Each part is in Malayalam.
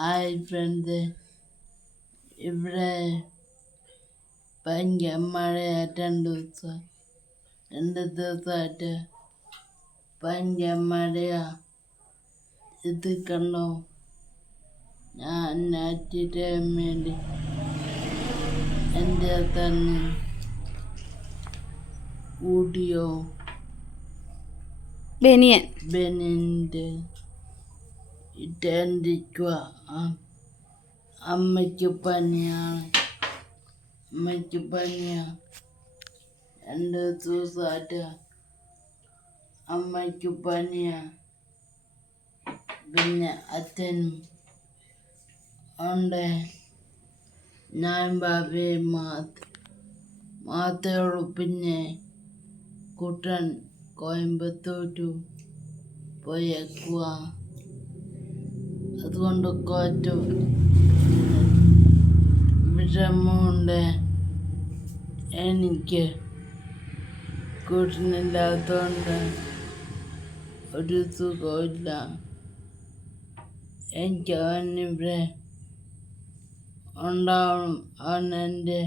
Hi front. ഇവിടെ ഭയങ്കര മഴയായിട്ട് രണ്ട് ദിവസം രണ്ട് ദിവസമായിട്ട് ഭയങ്കര മഴയാ. ഇത് കണ്ടോ? ഞാൻ നാറ്റിട്ട് വേണ്ടി എന്റെ തന്നെ കൂടിയോ ബനിയൻ. ബെനിന്റെ ഇട്ടിരിക്കുക അമ്മയ്ക്ക് പനിയാണ് അമ്മയ്ക്ക് പനിയാണ് രണ്ട് ദിവസമായിട്ട് അമ്മയ്ക്ക് പനിയാണ് പിന്നെ അച്ഛനും ഉണ്ട് ഞാൻ ബാബയെ മാത്ര മാത്രമേ ഉള്ളൂ പിന്നെ കുട്ടൻ കോയമ്പത്തൂരു പോയേക്കുക അതുകൊണ്ട് കോറ്റ വിഷമമുണ്ട്. എനിക്ക് കൂട്ടിനില്ലാത്തതുകൊണ്ട് ഒരു സുഖമില്ല എനിക്ക് അവനിവിടെ ഉണ്ടാവണം. അവൻ എന്റെ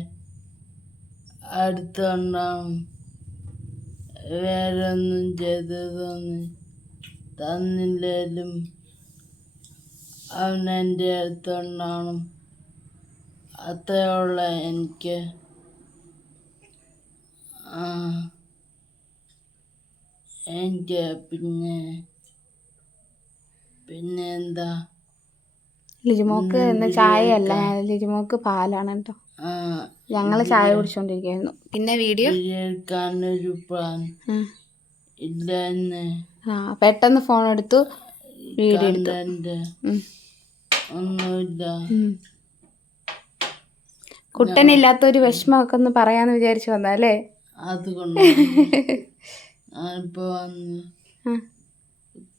അടുത്തുണ്ടാവണം വേറെ ഒന്നും ചെയ്തതൊന്നും തന്നി തന്നില്ലേലും അവൻ എന്റെ അടുത്തുണ്ടാവണം അത്രയുള്ള എനിക്ക് എനിക്ക് പിന്നെ പിന്നെ എന്താ? ലിജിമോക്ക് എന്ന ചായയല്ല. ലിജിമോക്ക് പാലാണ് കേട്ടോ. ആ ഞങ്ങൾ ചായ കുടിച്ചോണ്ടിരിക്കുന്നു പിന്നെ വീഡിയോ? കേൾക്കാനൊരു പ്ലാൻ ഇല്ല ആ പെട്ടെന്ന് ഫോൺ എടുത്തു. വീഡിയോ എടുത്തു. ഒന്നുമില്ല. കുട്ടനില്ലാത്ത ഒരു വിഷമമൊക്കെ ഒന്ന് പറയാന്ന് വിചാരിച്ചു വന്നല്ലേ അതുകൊണ്ട് ഇപ്പൊ.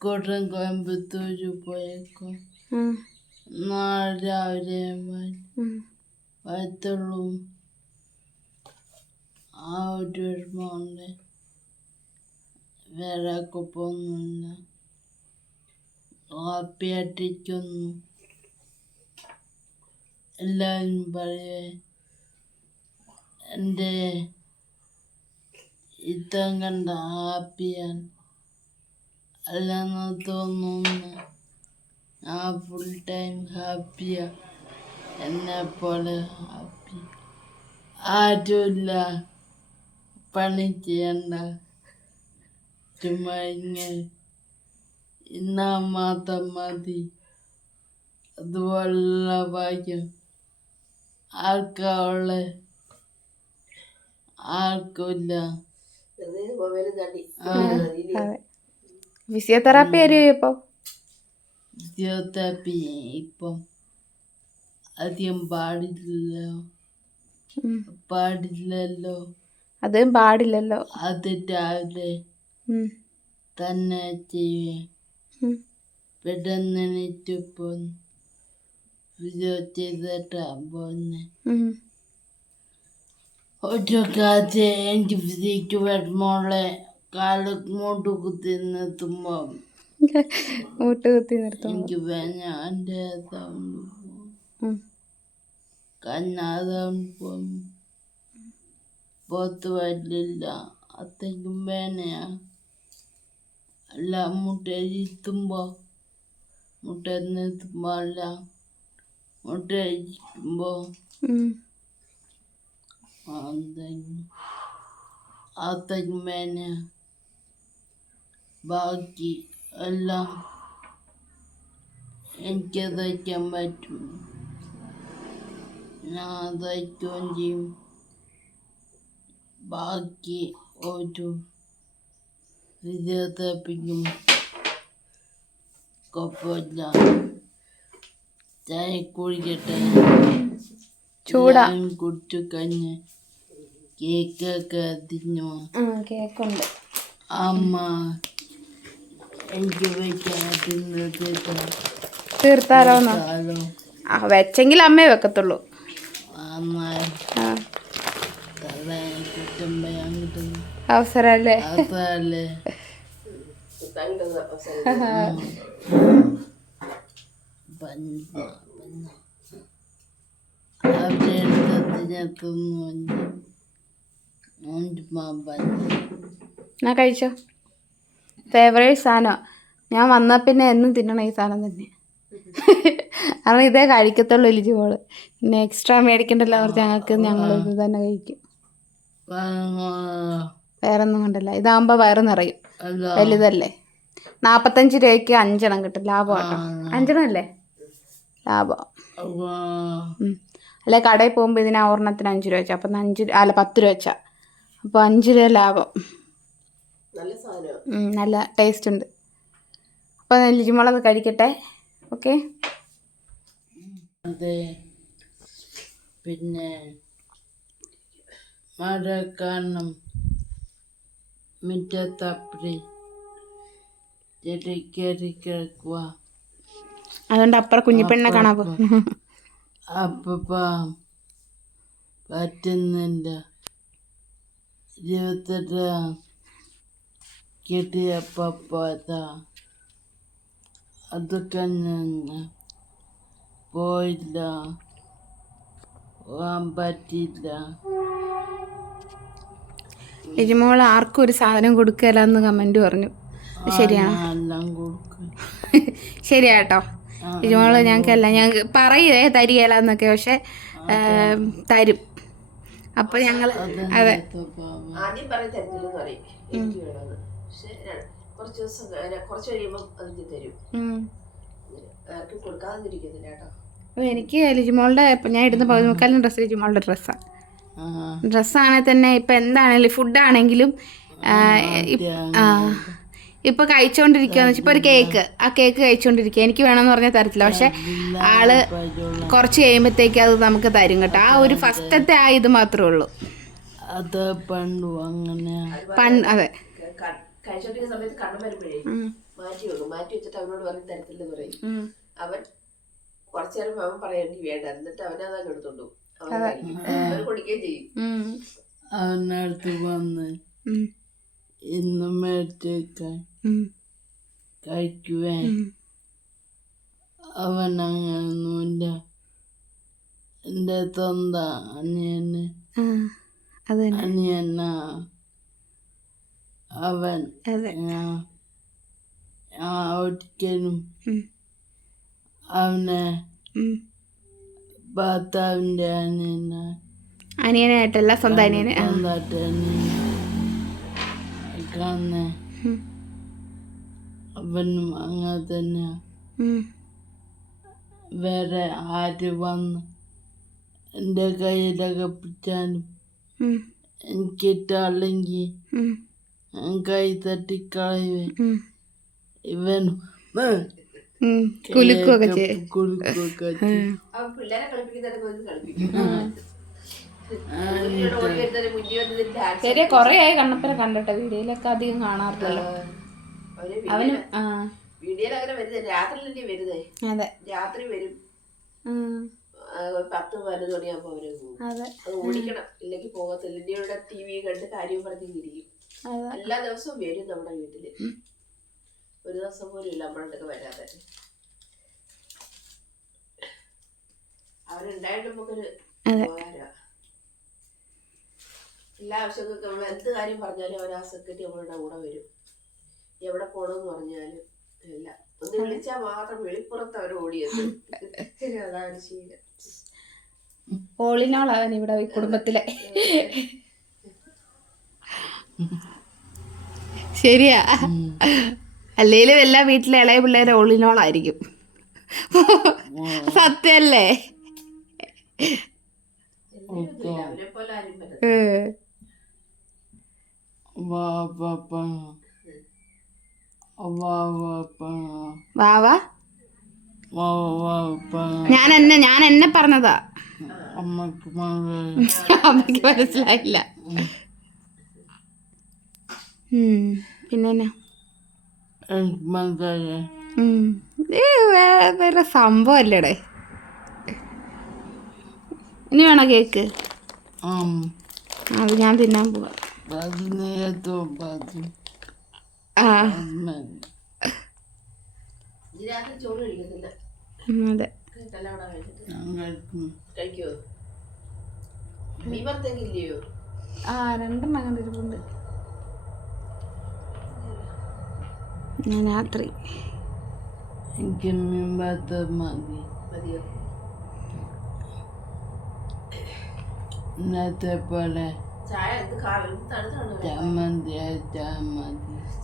കോട്ടയം കോയമ്പത്തൂര് പോയേക്കോ. നാളെ രാവിലെ. വരത്തുള്ളൂ. ആ ഒരു വിഷമമുണ്ട്. വേറെ കുഴപ്പമൊന്നുമില്ല ഹാപ്പിയായിട്ടിരിക്കുന്നു എല്ലാവരും പറയേ എന്റെ ഇത്തം കണ്ട ഹാപ്പിയാണ്. അല്ലെന്ന് തോന്നുന്നു ആ ഫുൾ ടൈം ഹാപ്പിയാ. എന്നെ പോലെ ഹാപ്പി. ആരുമില്ല. പണി ചെയ്യണ്ട. ചുമ്മാ ഇങ്ങനെ ഇന്നാ മാത്രം മതി. അതുപോലുള്ള ഭാഗ്യം. ആർക്കാ ഉള്ളത് ആർക്കുമില്ല ഫിസിയോതെറാപ്പി ആരും ഇപ്പോ ഫിസിയോതെറാപ്പി ഇപ്പം അധികം പാടില്ലല്ലോ. ഉം. പാടില്ലല്ലോ. അതും പാടില്ലല്ലോ. അത് രാവിലെ തന്നെ ചെയ്യേ. പെട്ടെന്ന് എണീറ്റ് പോന്നു. ഫിസിയോ ചെയ്തിട്ടാ പോന്നെ ഉം. ഒരു കാറ്റ് എനിക്ക് ഫിസിക്ക് വിഷമമുള്ള കാൽ കുത്തി നിർത്തുമ്പോൾ മൂട്ട് കുത്തി നിർത്തും എനിക്ക് വേന എന്റെ സൗണ്ട് ഉം. കണ്ണാസൗണ്ട് വരില്ല അത്രയ്ക്കും വേനയാ. അല്ല മുട്ടയിരിത്തുമ്പോൾ മുട്ട നിർത്തുമ്പോൾ അല്ല. ഉം. അത്രയ്ക്കും അത്രയ്ക്കും വേനയാ ബാക്കി എല്ലാം എനിക്ക് തയ്ക്കാൻ പറ്റും ഞാൻ തയ്ക്കുകയും ചെയ്യും ബാക്കി ഒരു ഫിസിയോതെറാപ്പിക്കും കുഴപ്പമില്ല ചായ കുടിക്കട്ടെ. ചൂടാ. കുടിച്ചു കഞ്ഞ് കേക്കൊക്കെ തിന്നു. കേക്കുണ്ട്. അമ്മ എനിക്ക് ആ വെച്ചെങ്കിൽ അമ്മേ വെക്കത്തുള്ളൂ. അവസരല്ലേ അവസരല്ലേ അവരുടെ പഞ്ച ഞാൻ കഴിച്ചോ? ഫേവറേറ്റ് സാധനം. ഞാൻ വന്നാൽ പിന്നെ എന്നും തിന്നണം ഈ സാധനം തന്നെ. കാരണം ഇതേ കഴിക്കത്തുള്ളൂ ലിജി മോൾ. പിന്നെ എക്സ്ട്രാ മേടിക്കണ്ടല്ലോ അവർ ഞങ്ങൾക്ക് ഞങ്ങൾ ഇത് തന്നെ കഴിക്കും. വേറൊന്നും കണ്ടില്ല. ഇതാകുമ്പോൾ വയറ് നിറയും. വലുതല്ലേ? നാൽപ്പത്തഞ്ച് രൂപയ്ക്ക് അഞ്ചെണ്ണം കിട്ടും. ലാഭം കേട്ടോ അഞ്ചെണ്ണം അല്ലേ? ലാഭം. അല്ലെ കടയിൽ പോകുമ്പോൾ ഇതിന് ഓർണത്തിന് അഞ്ച് രൂപ വെച്ചാൽ അപ്പം അഞ്ച് അല്ല പത്ത് രൂപ വെച്ചാൽ അപ്പോൾ അഞ്ച് രൂപ ലാഭം. നല്ല ടേസ്റ്റ് ഉണ്ട്. അപ്പോൾ നെല്ലിക്കുമ്പോളത് കഴിക്കട്ടെ. ഓക്കെ? അതെ. പിന്നെ മഴ കാരണം മുറ്റത്തപ്പടി ചെടി കയറി കിടക്കുക അതുകൊണ്ട് അപ്പുറം കുഞ്ഞിപ്പെണ്ണ കാണാൻ അപ്പ പറ്റുന്നില്ല ഇരുപത്തെട്ട് കിട്ടിയപ്പ അതൊക്കെ നിന്ന് പോയില്ല. പോകാൻ പറ്റില്ല ലിജിമോൾ ആർക്കും ഒരു സാധനം കൊടുക്കലെന്ന് കമന്റ് കമന്റ് പറഞ്ഞു ശരിയാണ്? ഞാൻ ഞങ്ങൾക്ക് അല്ല ഞങ്ങൾക്കല്ല ഞങ്ങൾക്ക് പറയുവേ തരികയില്ല എന്നൊക്കെ പക്ഷെ തരും. അപ്പൊ ഞങ്ങൾ അതെ. ആദ്യം പറയും തരത്തില്ലെന്ന് പറയും. എനിക്ക് വേണമെന്ന് പക്ഷെ കുറച്ച് ദിവസം കുറച്ച് കഴിയുമ്പോൾ അതിന് തരും. ആർക്കും കൊടുക്കാതിരിക്കുന്നില്ല കേട്ടോ. എനിക്ക് ലിജിമോളുടെ ഇപ്പം ഞാൻ ഇടുന്ന പകുതി മുക്കാലും ഡ്രസ്സ് ലിജിമോളുടെ ഡ്രസ്സാണ് ഡ്രസ്സാണെങ്കിൽ തന്നെ ഇപ്പം എന്താണെങ്കിലും ഫുഡാണെങ്കിലും ഇപ്പൊ വെച്ചാൽ ഇപ്പോൾ ഒരു കേക്ക് ആ കേക്ക് കഴിച്ചോണ്ടിരിക്കുക എനിക്ക് വേണമെന്ന് പറഞ്ഞാൽ തരത്തില്ല. പക്ഷെ ആൾ കുറച്ച് കഴിയുമ്പത്തേക്ക് അത് നമുക്ക് തരും കേട്ടോ. ആ ഒരു ഫസ്റ്റത്തെ ആ ഇത് മാത്രമേ ഉള്ളൂ. അത് പണ്ടു അങ്ങനെ. പൺ അതെ. ക- ക- കഴിച്ചോണ്ടിരിക്കുന്ന സമയത്ത് കണ്ണു വരുമ്പോഴേ മാറ്റി വെക്കും. മാറ്റി വെച്ചിട്ട് അവനോട് പറഞ്ഞ് തരത്തില്ലെന്ന് പറയും. അവൻ കുറച്ചു നേരം അവൻ പറയാൻ വേണ്ട. എന്നിട്ട് അവനതാ എടുത്തോണ്ടു അവൻ കഴിക്കും. കുടിക്കുകയും ചെയ്യും. അവനടുത്ത് വന്ന് ഇന്നും ഇന്ന് മേടിച്ചേക്കാൻ ഉം. കഴിക്കുവേ അവൻ അങ്ങനൊന്നുമില്ല എന്റെ സ്വന്തം അനിയന് ആ, അത് തന്നെ അനിയനാ. അവൻ ഒരിക്കലും. അവനെ ഭർത്താവിന്റെ ഭർത്താവിന്റെ അനിയന അനിയനായിട്ടല്ല സ്വന്തം അനിയന്. സ്വന്തമായിട്ട് അനിയന കാണുന്നേ. അവനും അങ്ങനെ തന്നെയാ ഉം. വേറെ ആര് വന്ന് എന്റെ കയ്യിലൊക്കെ പിടിച്ചാലും. എനിക്കിട്ടല്ലെങ്കിൽ കൈ തട്ടിക്കളയുവേ. ചെയ്യും. കുലുക്കൊക്കെ ചെയ്യും. ശരിയാ കൊറേ ആയി കണ്ണപ്പനെ കണ്ടിട്ട് വീഡിയോയിലൊക്കെ അധികം കാണാറില്ലല്ലോ. അവന് വീഡിയോയിൽ അങ്ങനെ വരുന്നത് രാത്രിയിലല്ലേ വരുന്നേ? അതെ. രാത്രി വരും. പത്ത് പതിനൊന്ന് മണിയാകുമ്പോ അവർ പോകും. അതെ. ഓടിക്കണം. ഇല്ലെങ്കിൽ പോകത്തില്ല. ഇവിടെ ടി വി കണ്ട് കാര്യം പറഞ്ഞിരിക്കും എല്ലാ ദിവസവും വരും നമ്മുടെ വീട്ടിൽ. ഒരു ദിവസം പോലും ഇല്ല നമ്മളൊക്കെ വരാതെ. അവരുണ്ടായിട്ട് നമുക്കൊരു അതെ. എല്ലാ ആവശ്യങ്ങൾക്കും എന്ത് കാര്യം പറഞ്ഞാലും അവർ ആ സെക്രട്ടറി നമ്മളുടെ കൂടെ വരും. എവിടെ പോണെന്ന് പറഞ്ഞാലും ഇല്ല. ഒന്ന് വിളിച്ചാൽ മാത്രം വെളിപ്പുറത്ത് അവർ ഓടിയത് അതാണ് ശീലം. ഓളിനോളവൻ ഇവിടെ ഈ കുടുംബത്തിലെ. ശരിയാ. അല്ലേലും എല്ലാ വീട്ടിലെ ഇളയ പിള്ളേരെ ഓളിനോളായിരിക്കും. സത്യല്ലേ അവരെ പോലെ ആരും വാവാ ഞാൻ എന്നെ ഞാൻ എന്നെ പറഞ്ഞതാ. അമ്മയ്ക്ക് മനസ്സിലായില്ല. പിന്നെ. വേറെ സംഭവം അല്ലേടെ ഇനി വേണോ കേക്ക്? അത് ഞാൻ തിന്നാൻ പോവാ. വറുത്തെങ്കില്ലയോ ആ രണ്ടെണ്ണം ഞാൻ രാത്രി. എനിക്ക് മീൻ വറുത്ത മതി. മതിയോ? ഇന്നത്തെ പോലെ ചായ ചമ്മന്തി അയച്ചാൽ മതി.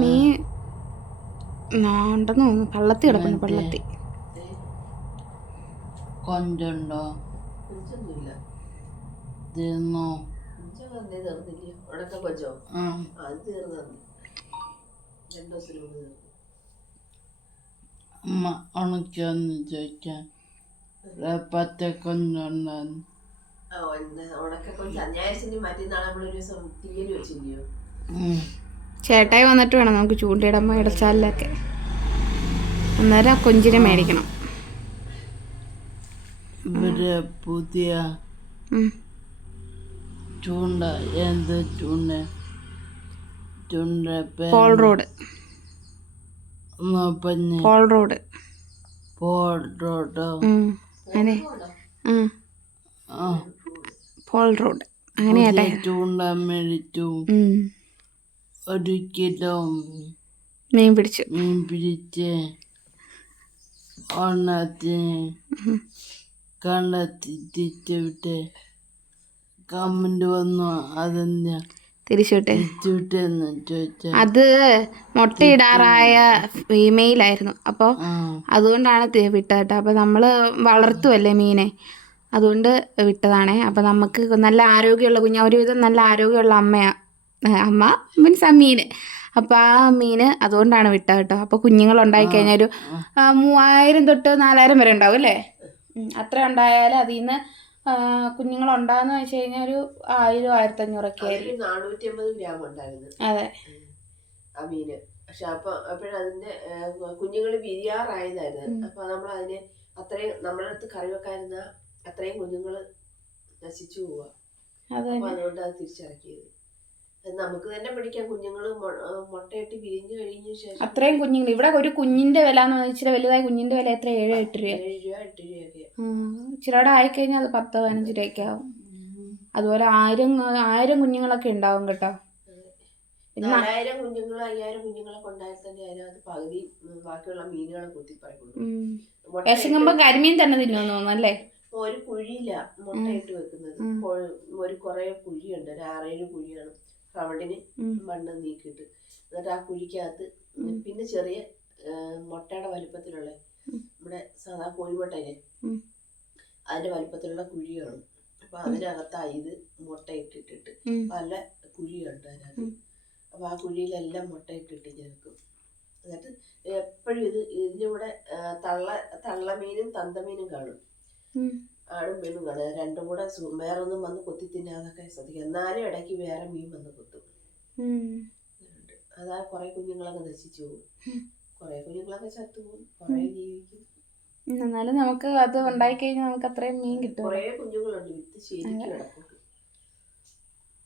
മീൻ ഉണ്ടെന്ന് തോന്നുന്നു. പള്ളത്തി കിടക്കുന്നു പള്ളത്തി. കൊഞ്ചുണ്ടോ? തീർന്നു അമ്മ ഉണക്കൊന്ന് ചോദിക്കാൻ പച്ച കൊഞ്ചുണ്ടോ ഉണക്ക കൊഞ്ച്. അന്യായത്തിന് മറ്റന്നാളെ നമ്മളൊരു ദിവസം തീയതി വെച്ചില്ലയോ. ചേട്ടായി വന്നിട്ട് വേണം നമുക്ക് ചൂണ്ടയിടുമ്പോൾ ഇടച്ചാലിലൊക്കെ. അന്നേരം ആ കൊഞ്ചിനെ മേടിക്കണം. ഇവിടെ പുതിയ. ചൂണ്ട എന്ത് ചൂണ്ട? ചൂണ്ട pole rod. Pole rod. Pole rod? അങ്ങനെ ചേട്ടാ പുതിയ ചൂണ്ട മേടിച്ചു. ഉം. ഒരു കിലോ മീൻ പിടിച്ചു. മീൻ പിടിച്ച് ഒന്നത്തിന് ഉം. കണ്ടെത്തി തിരിച്ചു വിട്ട് കമന്റ് വന്നു. അതെന്താ? തിരിച്ചുവിട്ടെ? തിരിച്ചു അത് മുട്ടയിടാറായ ഫീമെയിലായിരുന്നു അപ്പോൾ ആ. അതുകൊണ്ടാണ് വിട്ടത് അപ്പോൾ നമ്മൾ വളർത്തുമല്ലേ മീനെ? അതുകൊണ്ട് വിട്ടതാണേ. അപ്പോൾ നമുക്ക് നല്ല ആരോഗ്യമുള്ള കുഞ്ഞ് ഒരുവിധം നല്ല ആരോഗ്യമുള്ള അമ്മയാണ് അമ്മ മീൻസ് ആ മീന് അപ്പോൾ ആ മീന് അതുകൊണ്ടാണ് വിട്ടത് കേട്ടോ. അപ്പോൾ കുഞ്ഞുങ്ങൾ ഉണ്ടായി കഴിഞ്ഞാൽ ഒരു മൂവായിരം തൊട്ട് നാലായിരം വരെ ഉണ്ടാവും അല്ലേ? അത്ര ഉണ്ടായാൽ അതിൽ നിന്ന് കുഞ്ഞുങ്ങൾ ഉണ്ടാകുന്ന വെച്ച് കഴിഞ്ഞാൽ ഒരു ആയിരം ആയിരത്തഞ്ഞൂറൊക്കെ ആയിരിക്കും നാനൂറ്റി അമ്പത് ഗ്രാം ഉണ്ടായിരുന്നു. അതെ. ആ മീന്. പക്ഷെ അപ്പൊ അപ്പോഴതിന്റെ കുഞ്ഞുങ്ങൾ വിരിയാറായതായിരുന്നു. അപ്പൊ നമ്മൾ അതിനെ അത്രയും നമ്മളെ അടുത്ത് കറി വെക്കാനിരുന്ന അത്രയും കുഞ്ഞുങ്ങൾ നശിച്ചു പോവാ അതുകൊണ്ട് അത് തിരിച്ചിറക്കിയത് നമുക്ക് തന്നെ പിടിക്കാൻ കുഞ്ഞുങ്ങൾ മുട്ടയിട്ട് വിരിഞ്ഞു കഴിഞ്ഞ ശേഷം അത്രയും കുഞ്ഞുങ്ങൾ ഇവിടെ ഒരു കുഞ്ഞിന്റെ വില എന്ന് പറഞ്ഞാൽ ഇച്ചിരി വലുതായ കുഞ്ഞിന്റെ വില എത്ര? ഏഴ് എട്ട് രൂപ ഏഴ് രൂപ എട്ട് രൂപയൊക്കെ. ഇച്ചിരിയുടെ ആയിക്കഴിഞ്ഞാൽ അത് പത്ത് പതിനഞ്ച് രൂപയൊക്കെ ആവും. അതുപോലെ ആയിരം ആയിരം കുഞ്ഞുങ്ങളൊക്കെ ഉണ്ടാവും കേട്ടോ. നാലായിരം കുഞ്ഞുങ്ങൾ അയ്യായിരം കുഞ്ഞുങ്ങളെ കൊണ്ടായാൽ തന്നെ അതിനകത്ത് പകുതി ബാക്കിയുള്ള മീനുകളെ കുത്തിപ്പറിക്കുന്നു ഉം. വിശങ്ങുമ്പോ കരിമീൻ തന്നെ തിന്നുമെന്ന് തോന്നുന്നു അല്ലേ? ഒരു കുഴിയില്ല മുട്ടയിട്ട് വെക്കുന്നത്. ഒരു കുറെ കുഴിയുണ്ട്. ഒരു ആറേഴ് കുഴിയാണ്. റവടിന് മണ്ണ് നീക്കിയിട്ട്. എന്നിട്ട് ആ കുഴിക്കകത്ത് പിന്നെ ചെറിയ മുട്ടയുടെ വലിപ്പത്തിലുള്ള നമ്മുടെ സാധാ കോഴിമുട്ടയിലെ. അതിന്റെ വലിപ്പത്തിലുള്ള കുഴിയാണ്. അപ്പൊ അതിനകത്താ ഇത് മുട്ട ഇട്ടിട്ടിട്ട് നല്ല പല കുഴിയുണ്ട് അതിനകത്ത്. അപ്പൊ ആ കുഴിയിലെല്ലാം മുട്ട ഇട്ടിട്ട് ചേർക്കും എന്നിട്ട് എപ്പോഴും ഇത് ഇതിന്റെ കൂടെ തള്ള തള്ളമീനും തന്തമീനും കാണും. ഉം. മീനും കാണുക രണ്ടും കൂടെ വേറെ വേറൊന്നും വന്ന് കൊത്തി തിന്നാതൊക്കെ ശ്രദ്ധിക്കുക എന്നാലും ഇടയ്ക്ക് വേറെ മീൻ വന്ന് കൊത്തും. അതാ കുറെ കുഞ്ഞുങ്ങളൊക്കെ നശിച്ചു പോകും. കുറെ കുഞ്ഞുങ്ങളൊക്കെ ചത്തുപോകും കുറെ ജീവിക്കും. എന്നാലും നമുക്ക് അത് ഉണ്ടായി കഴിഞ്ഞാൽ നമുക്ക് അത്രയും മീൻ കിട്ടും. കുറെ കുഞ്ഞുങ്ങളുണ്ട്. വിത്ത് ശരിക്കും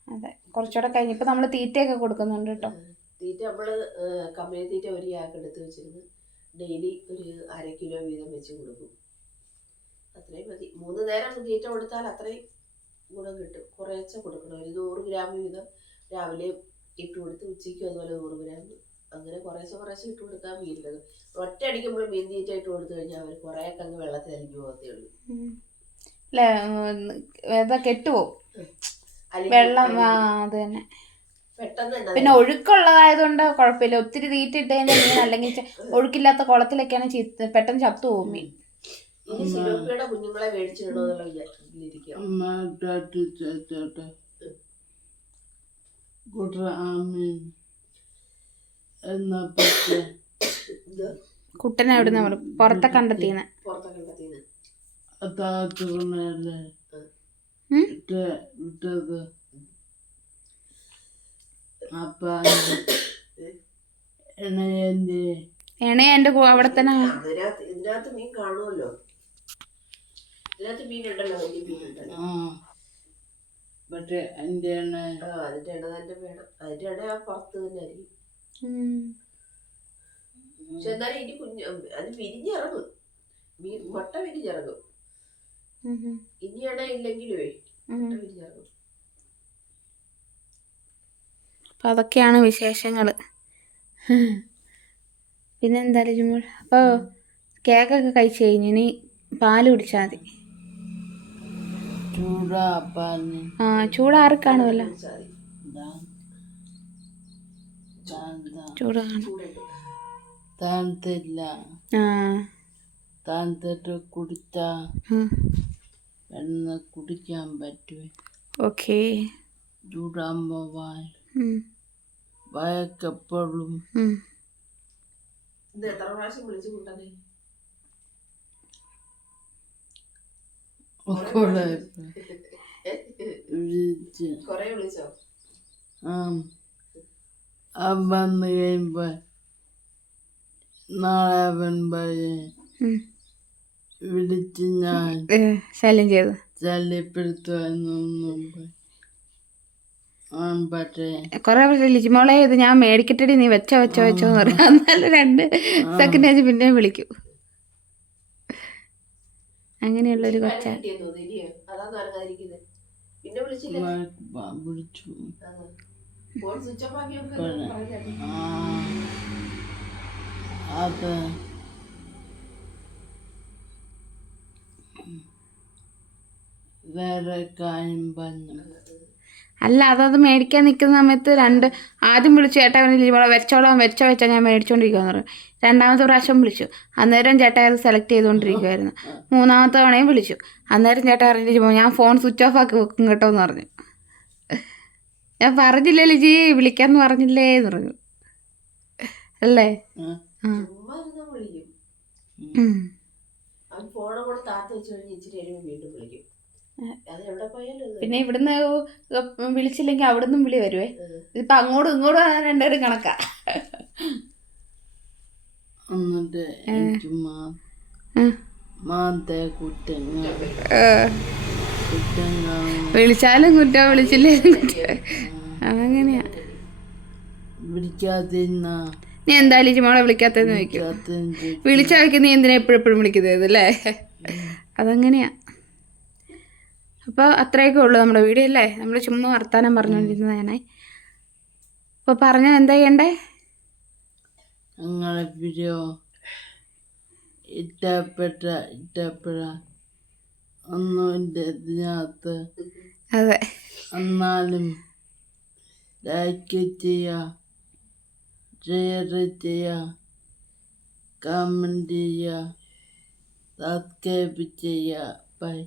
അതെ. കുറച്ചുകൂടെ കഴിഞ്ഞ് ഇപ്പൊ നമ്മൾ തീറ്റയൊക്കെ കൊടുക്കുന്നുണ്ട് കേട്ടോ. തീറ്റ നമ്മൾ കമ്പനി തീറ്റ ഒരു യാക്ക് എടുത്ത് വെച്ചിരുന്ന് ഡെയിലി ഒരു അര കിലോ വീതം വെച്ച് കൊടുക്കും. അത്രയും മതി. മൂന്ന് നേരം തീറ്റ കൊടുത്താൽ അത്രയും ഗുണം കിട്ടും. കുറേശ്ശെ കൊടുക്കണം. ഒരു നൂറ് ഗ്രാം വീതം രാവിലെ ഇട്ട് കൊടുത്ത് ഉച്ചയ്ക്കും അതുപോലെ നൂറ് ഗ്രാം അങ്ങനെ കുറേശ്ശെ കുറേശ്ശെ ഇട്ട് കൊടുക്കാൻ മീനുള്ളത് ഒറ്റ അടിക്കുമ്പോൾ നമ്മൾ മീൻ തീറ്റ ഇട്ട് കൊടുത്തു കഴിഞ്ഞാൽ അവർ കുറെ അങ്ങ് വെള്ളത്തിൽ അലിഞ്ഞു പോകത്തേ ഉള്ളൂ. അല്ലേ കെട്ടുപോകും വെള്ളം അത് തന്നെ. പിന്നെ ഒഴുക്കുള്ളതായതുകൊണ്ട് കുഴപ്പമില്ല. ഒത്തിരി തീറ്റ ഇട്ട് കഴിഞ്ഞാൽ മീൻ അല്ലെങ്കിൽ ഒഴുക്കില്ലാത്ത കുളത്തിലൊക്കെയാണ് പെട്ടെന്ന് ചത്തു പോകും മീൻ ഇനി സിലോപ്പിയുടെ കുഞ്ഞുങ്ങളെ കുട്ട ആമീൻ എന്നാ പറ്റേ. കുട്ടനെ എവിടെ നിന്ന് പുറത്തെ കണ്ടെത്തിയെന്ന് പുറത്തെ വിട്ടത്. അപ്പ എണേ എന്റെ അവിടെ തന്നെ ഇതിനകത്ത് മീൻ കാണുമല്ലോ മീനുണ്ടല്ലോ വലിയ മീനുണ്ടല്ലോ എണ്ണ. ആ ഇട തന്നെ വേണം. ഇട ആ പുറത്ത് തന്നെ ആയിരിക്കും. പക്ഷെ എന്നാലും ഇനി കുഞ്ഞ് അത് വിരിഞ്ഞിറങ്ങും. മീൻ മുട്ട വിരിഞ്ഞിറങ്ങും. ഇനി ഇനിയാണെ ഇല്ലെങ്കിലുവേ. മുട്ട വിരിഞ്ഞിറങ്ങും. അപ്പൊ അതൊക്കെയാണ് വിശേഷങ്ങൾ പിന്നെ ചുമ്മാ അപ്പോൾ കേക്കൊക്കെ കഴിച്ചു കഴിഞ്ഞു ഇനി പാൽ കുടിച്ചാൽ മതി. ആ ചൂടാറി കാണുമല്ലോ. ചൂട് തണുത്തില്ല തണുത്തിട്ട് കുടിച്ചാ ഉം. വെള്ളം കുടിക്കാൻ പറ്റുമേ ഓക്കേ. ചൂടാകുമ്പോൾ വായ ഉം, വയക്കപ്പോഴും ഉം. ഇത് എത്ര പ്രാവശ്യം വിളിച്ചു കൂട്ടണേ വിളിച്ച്? കൊറേ വിളിച്ചോ? ആ. വന്ന് കഴിയുമ്പോ നാളെ അവൻ പറയും. ഉം. വിളിച്ച് ഞാൻ ശല്യം ചെയ്തു. ശല്യപ്പെടുത്തുവാനൊന്നും കുറെ ലിജിമോളെ ഇത് ഞാൻ മേടിക്കട്ടെടി നീ വെച്ചോ വെച്ചോ വെച്ചോ എന്ന് പറയാം എന്നാലും രണ്ട് സെക്കൻഡ് കഴിഞ്ഞ് പിന്നെയും വിളിക്കും അങ്ങനെയുള്ളൊരു കൊച്ച കിട്ടിയെന്ന് തോന്നുന്നു ഇനിയോ അതാന്ന് അനങ്ങാതിരിക്കുന്നത് പിന്നെ വിളിച്ചില്ല വ- വിളിച്ചു ഫോൺ സ്വിച്ച് ഓഫ് ആക്കി നമുക്ക് പറഞ്ഞ. കൊച്ച. ആ. അത്. വേറെ കാര്യം പറഞ്ഞു. അല്ല അതത് മേടിക്കാൻ നിൽക്കുന്ന സമയത്ത് രണ്ട് ആദ്യം വിളിച്ചു ചേട്ടാ ലിജിമോളെ വെച്ചോളാം വെച്ചോ വെച്ചാൽ ഞാൻ മേടിച്ചോണ്ടിരിക്കുമെന്ന് രണ്ടാമത്തെ പ്രാവശ്യം വിളിച്ചു. അന്നേരം ചേട്ടാ അത് സെലക്ട് ചെയ്തുകൊണ്ടിരിക്കുമായിരുന്നു മൂന്നാമത്തെ തവണയും വിളിച്ചു. അന്നേരം ചേട്ടാ ലിജിമോ ഞാൻ ഫോൺ സ്വിച്ച് ഓഫ് ആക്കി വെക്കും കേട്ടോ എന്ന് പറഞ്ഞു. ഞാൻ പറഞ്ഞില്ലേ ലിജി വിളിക്കാന്ന് പറഞ്ഞില്ലേ എന്ന് പറഞ്ഞു. അല്ലേ? പിന്നെ ഇവിടുന്ന് വിളിച്ചില്ലെങ്കിൽ അവിടുന്ന് വിളി വരുവേ. ഇതിപ്പോ അങ്ങോട്ടും ഇങ്ങോട്ടും രണ്ടുപേരും കണക്കാ. എന്നിട്ട് എനിക്ക് വിളിച്ചാലും കുറ്റം വിളിച്ചില്ലേലും കുറ്റം. അങ്ങനെയാ വിളിക്കാതിരുന്ന. നീ എന്തായാലും ചുമ്മാളെ വിളിക്കാത്തെന്ന് ചോദിക്കും. വിളിച്ചാൽ നീ എന്തിനാ എപ്പോഴും എപ്പോഴും വിളിക്കുന്നത് അല്ലേ? അതങ്ങനെയാ. അപ്പോൾ അത്രയൊക്കെ ഉള്ളൂ നമ്മുടെ വീഡിയോ അല്ലേ? നമ്മൾ ചുമ്മാ വർത്താനം പറഞ്ഞോണ്ടിരുന്നതാണ് അപ്പോൾ പറഞ്ഞാൽ എന്താ ചെയ്യണ്ടേ? ഞങ്ങളെ വീഡിയോ ഇഷ്ടപ്പെട്ട ഇഷ്ടപ്പെട്ട ഒന്നും ഇതിനകത്ത് അതെ. എന്നാലും ലൈക്ക് ചെയ്യുക ഷെയർ ചെയ്യുക കമന്റ് ചെയ്യുക സബ്സ്ക്രൈബ് ചെയ്യുക ബൈ